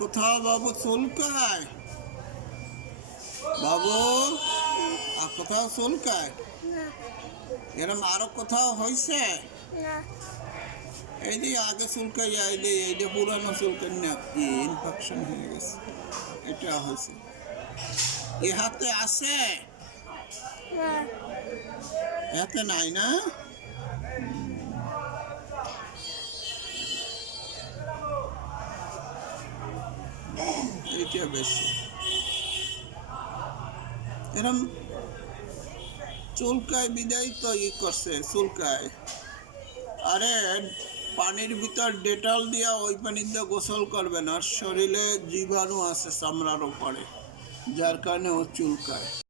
কোথাও বাবু চুলকায়? বাবু আর কোথাও চুলকায়? এরম আরো কোথাও হয়েছে? এই যে আগে চুলকাই, এই যে পুরানো চুলকান না, ইনফেকশন হয়ে গেছে, এটা হয়েছে। এ হাতে আছে? এতে নাই না? এইটা বেশি এরম চুলকায় বিদায় তো করছে চুলকায়। আরে পানির ভিতর ডেটল দিয়া ওই পানি দিয়ে গোসল করবেন, আর শরীরে জীবাণু আছে চামড়ার উপরে, যার কারণে ও চুলকায়।